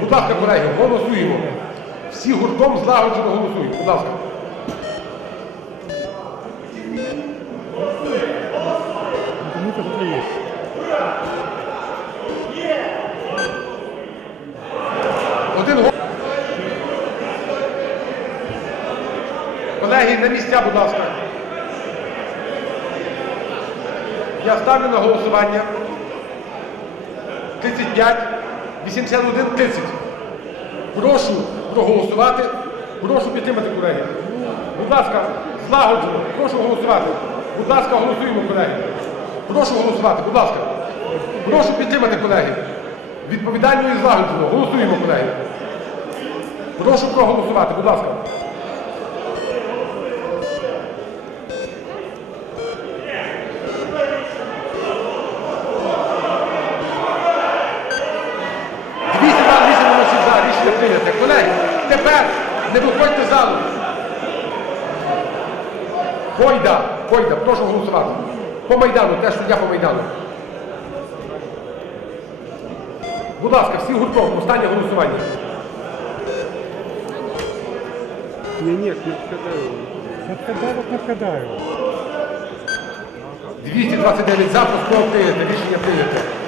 Будь ласка, колеги, голосуємо. Всі гуртом злагоджено голосуємо. Будь ласка. Один голос. Колеги, на місця, будь ласка. Я ставлю на голосування 35, 81, 30. Прошу проголосувати. Прошу підтримати, колеги. Будь ласка, злагоджено. Прошу голосувати. Будь ласка, голосуємо, колеги. Прошу голосувати, будь ласка. Прошу підтримати, колеги. Відповідально і злагоджено. Голосуємо, колеги. Прошу проголосувати, будь ласка. За прийняте. Колеги, тепер не виходьте з залу. Койда, Койда, прошу голосувати. По Майдану, теж суддя по Майдану. Будь ласка, всі гуртом, останнє голосування. Ні, ні, не вкидаю. Надкадаєв, надкадаєв. 229 за, постанова прийнята, рішення прийнято.